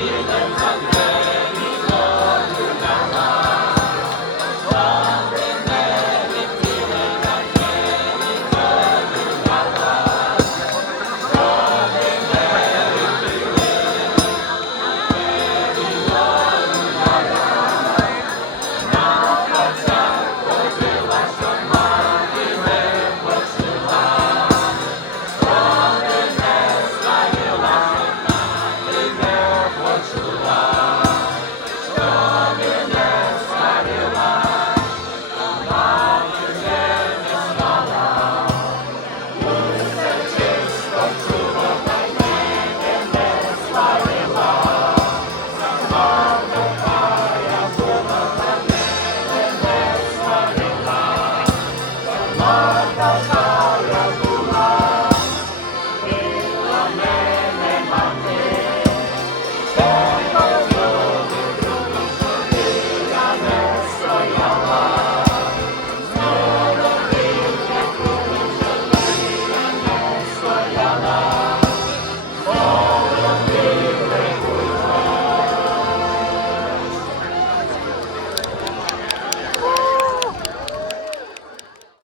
Happy the